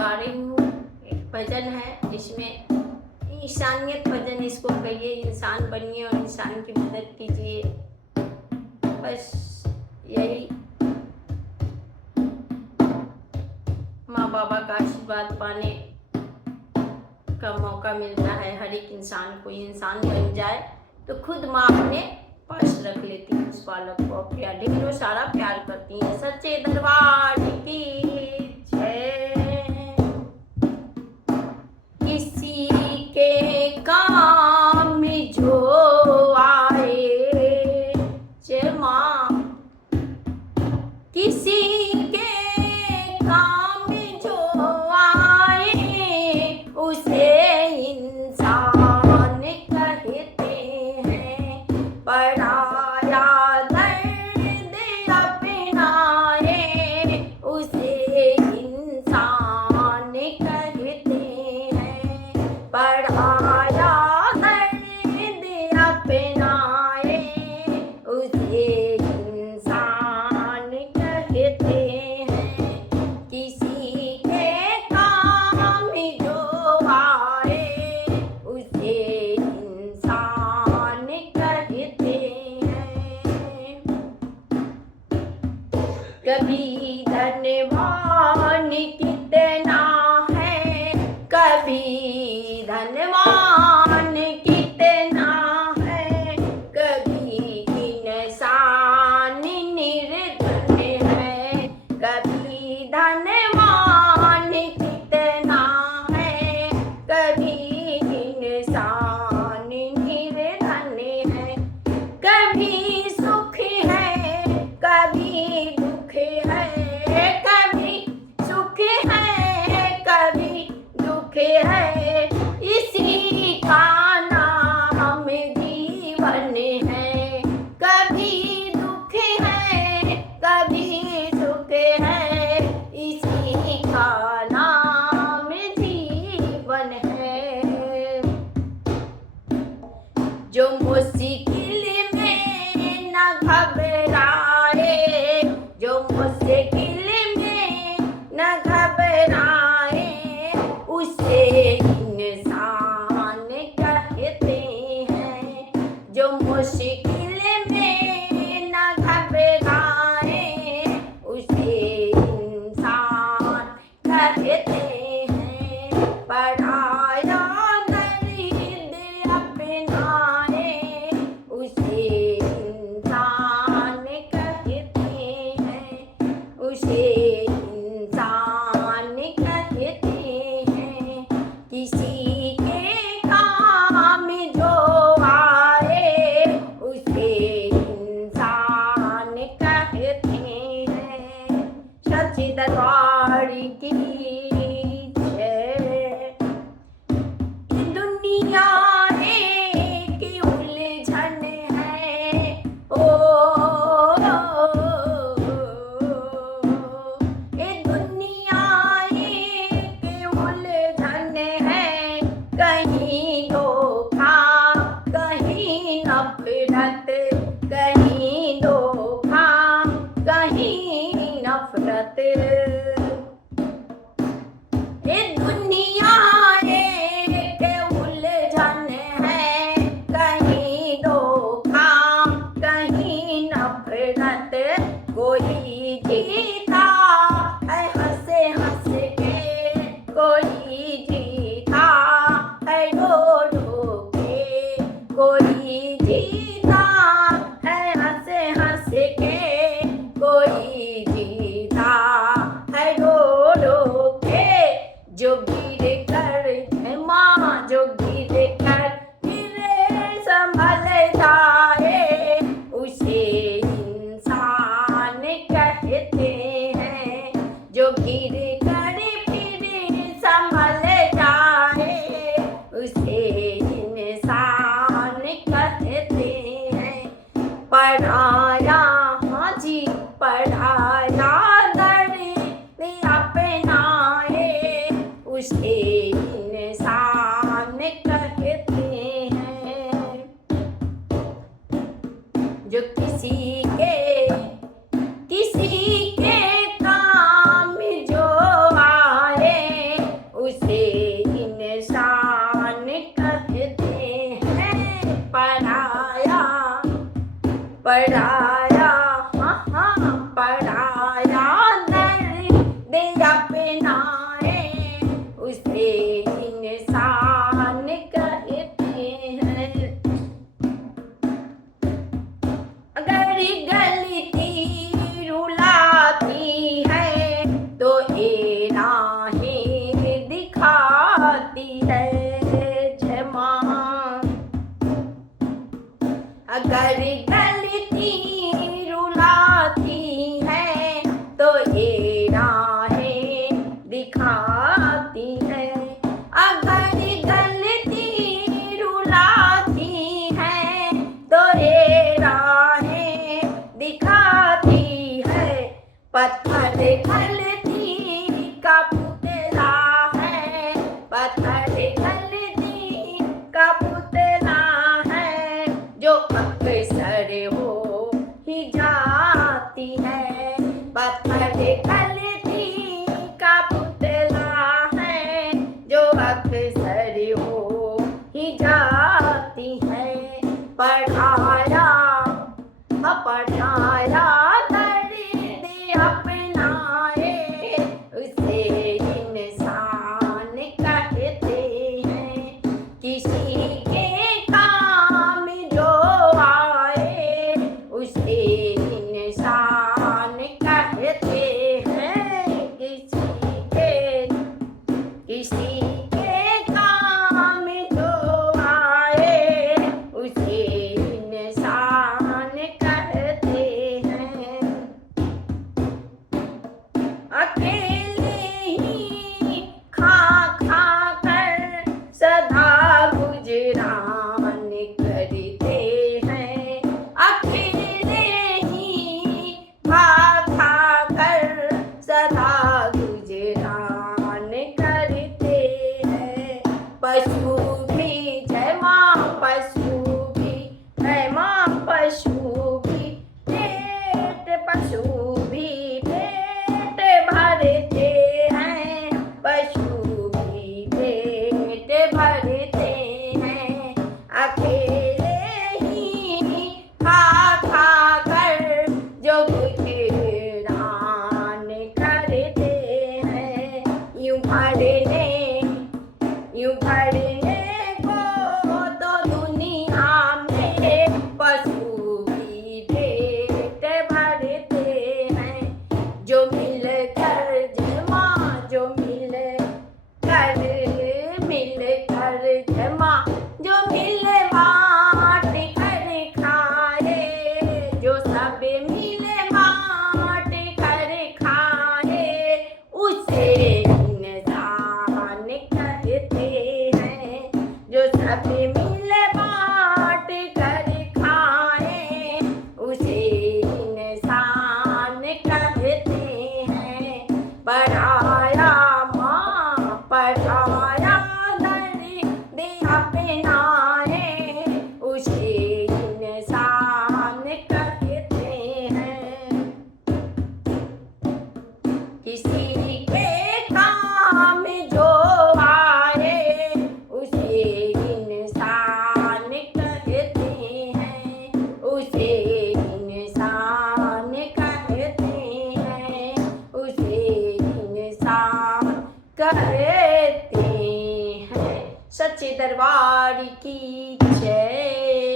गा रही हूँ। एक भजन है जिसमें इंसानियत भजन इसको कहिए, इंसान बनिए और इंसान की मदद कीजिए। बस यही माँ बाबा का आशीर्वाद पाने का मौका मिलता है हर एक इंसान को। इंसान बन जाए तो खुद माँ अपने पास रख लेती है उस बालक को, प्यार ढेरों सारा प्यार करती है। सच्चे दरबार की जय। किसी के काम जो आए जय माँ, किसी के काम जो आए उसे इंसान कहते हैं। पराया दर्द अपनाए उसे इंसान कहते हैं। पराया दर्द अपनाए उसे इंसान कहते हैं। किसी के काम जो आए उसे इंसान कहते हैं। कभी धनवान कितना है, कभी धनवान कितना है, कभी इंसान निर्धन है। कभी धनवान कितना है, कभी इंसान निर्धन है। कभी सुख है, कभी दुख है, कभी सुख है, कभी दुख है। इसी का नाम जीवन है। कभी दुख है, कभी सुख है, इसी का नाम जीवन है। जो मुश्किल में न घबराए, जो मुश्किल में न घबराए उसे इंसान कहते हैं। जो मुश्किल में न घबराए उसे इंसान कहते हैं। पराया दर्द अपनाए उसे इंसान कहते हैं। उसे इंसान कहते हैं। किसी के काम जो आए उसे इंसान कहते हैं। सच्चे दरबार की जय। दुनिया एक उलझन है, ये दुनिया एक उलझन है। कहीं धोखा, कहीं नफरत, कहीं धोखा, कहीं नफरत। ये दुनिया एक उलझन है। कहीं धोखा, कहीं नफरत। कोई जीता है हंस हंस के, कोई जीता है रो रो के। कोई जीता है हंस हंस के, कोई जीता है रो रो के। जो गिर कर माँ, जो गिर कर फिर संभल जाए उसे इंसान कहते हैं। जो गिर कर फिर संभल जाए उसे इंसान कहते हैं। पराया हाँ जी, पराया दर्द अपनाए उसे इंसान पढ़ाया, हाँ हाँ पढ़ाया दर्द अपनाए, उसे इंसान कहते हैं। अगर गलती रुलाती है तो ये राहें दिखाती है क्षमा। अगर गलती रुलाती है तो ये राहें दिखाती है। अगर गलती रुलाती है तो ये राहें दिखाती है। पत्थर गलती का पुतला है, पत्थर गलती का पुतला है, जो अक्सर हो ही जाती है। पत्थर गलती का पुतला है, जो अक्सर हो ही जाती है। पढ़ाया पढ़ाया दर्द अपनाए, उसे इंसान कहते हैं। किसी के काम जो आए उसे इंसान कहते हैं। किसी के काम जो आए उसे इंसान कहते हैं। अकेले ही खा खा कर सदा गुजरान करते हैं। अकेले ही खा खा कर सदा गुजरान करते हैं। पशु भी जय माँ, पशु भी जय माँ, पशु भी पशु भी पेट भरते हैं। पशु भी पेट भरते हैं। अकेले ही खा खा कर जो गुजरान करते हैं। यूं भरने को तो दुनिया में पशु भी पेट भरते हैं। जो मिलकर जमा, जो मिलकर जमा, जो मिल बाँट कर खाए, जो सब मिल बाँट कर खाए, उसे इंसान कहते हैं। जो सब मिल बाँट कर खाए, उसे इंसान कहते हैं। पढ़ाया माँ, पढ़ाया दर्द अपनाए, उसे इंसान कहते हैं। किसी के काम जो आए उसे इंसान कहते हैं। उसे इंसान कहते हैं। उसे इंसान कहते हैं। सच्चे दरबार की जय।